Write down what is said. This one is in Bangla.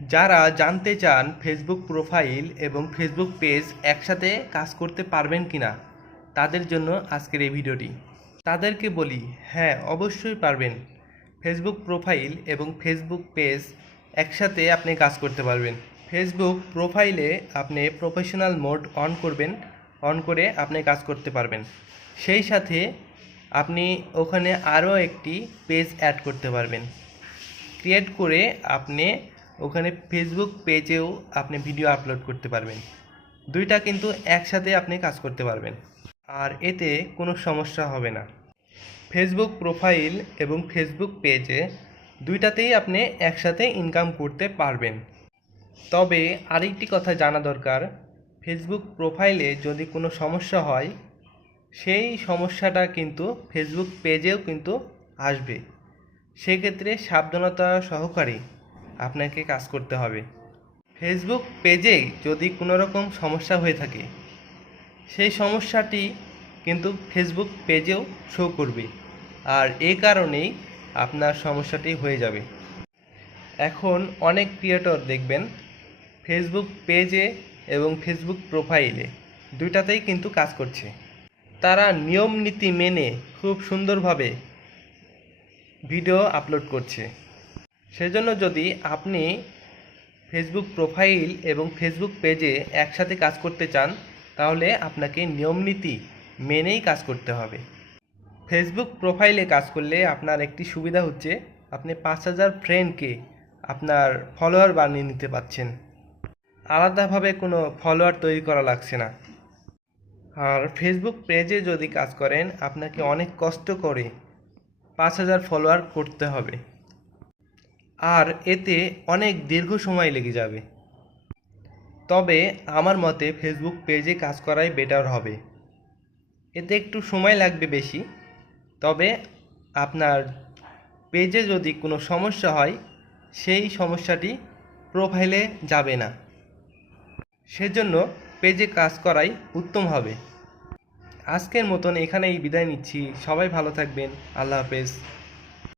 যারা জানতে চান ফেসবুক প্রোফাইল এবং ফেসবুক পেজ একসাথে কাজ করতে পারবেন কিনা, তাদের জন্য আজকের এই ভিডিওটি। তাদেরকে বলি, হ্যাঁ অবশ্যই পারবেন। ফেসবুক প্রোফাইল এবং ফেসবুক পেজ একসাথে আপনি কাজ করতে পারবেন। ফেসবুক প্রোফাইলে আপনি প্রফেশনাল মোড অন করবেন, অন করে আপনি কাজ করতে পারবেন। সেই সাথে আপনি ওখানে আরও একটি পেজ অ্যাড করতে পারবেন। ক্রিয়েট করে আপনি ওখানে ফেসবুক পেজেও আপনি ভিডিও আপলোড করতে পারবেন। দুইটা কিন্তু একসাথে আপনি কাজ করতে পারবেন, আর এতে কোনো সমস্যা হবে না। ফেসবুক প্রোফাইল এবং ফেসবুক পেজে দুইটাতেই আপনি একসাথে ইনকাম করতে পারবেন। তবে আরেকটি কথা জানা দরকার, ফেসবুক প্রোফাইলে যদি কোনো সমস্যা হয়, সেই সমস্যাটা কিন্তু ফেসবুক পেজেও কিন্তু আসবে। সেক্ষেত্রে সাবধানতা সহকারে আপনাকে কাজ করতে হবে। ফেসবুক পেজেই যদি কোনো রকম সমস্যা হয়ে থাকে, সেই সমস্যাটি কিন্তু ফেসবুক পেজেও শো করবে, আর এই কারণেই আপনার সমস্যাটি হয়ে যাবে। এখন অনেক ক্রিয়েটর দেখবেন ফেসবুক পেজে এবং ফেসবুক প্রোফাইলে দুইটাতেই কিন্তু কাজ করছে। তারা নিয়ম নীতি মেনে খুব সুন্দরভাবে ভিডিও আপলোড করছে। সেজন্য যদি আপনি ফেসবুক প্রোফাইল এবং ফেসবুক পেজে একসাথে কাজ করতে চান, তাহলে আপনাকে নিয়মনীতি মেনেই কাজ করতে হবে। ফেসবুক প্রোফাইলে কাজ করলে আপনার একটি সুবিধা হচ্ছে, আপনি 5000 ফ্রেন্ডকে আপনার ফলোয়ার বানিয়ে নিতে পারছেন। আলাদাভাবে কোনো ফলোয়ার তৈরি করা লাগছে না। আর ফেসবুক পেজে যদি কাজ করেন, আপনাকে অনেক কষ্ট করে 5000 ফলোয়ার করতে হবে, আর এতে অনেক দীর্ঘ সময় লেগে যাবে। তবে আমার মতে ফেসবুক পেজে কাজ করাই বেটার হবে। এতে একটু সময় লাগবে বেশি, তবে আপনার পেজে যদি কোনো সমস্যা হয়, সেই সমস্যাটি প্রোফাইলে যাবে না। সেজন্য পেজে কাজ করাই উত্তম হবে। আজকের মতন এখানেই বিদায় নিচ্ছি। সবাই ভালো থাকবেন। আল্লাহ হাফেজ।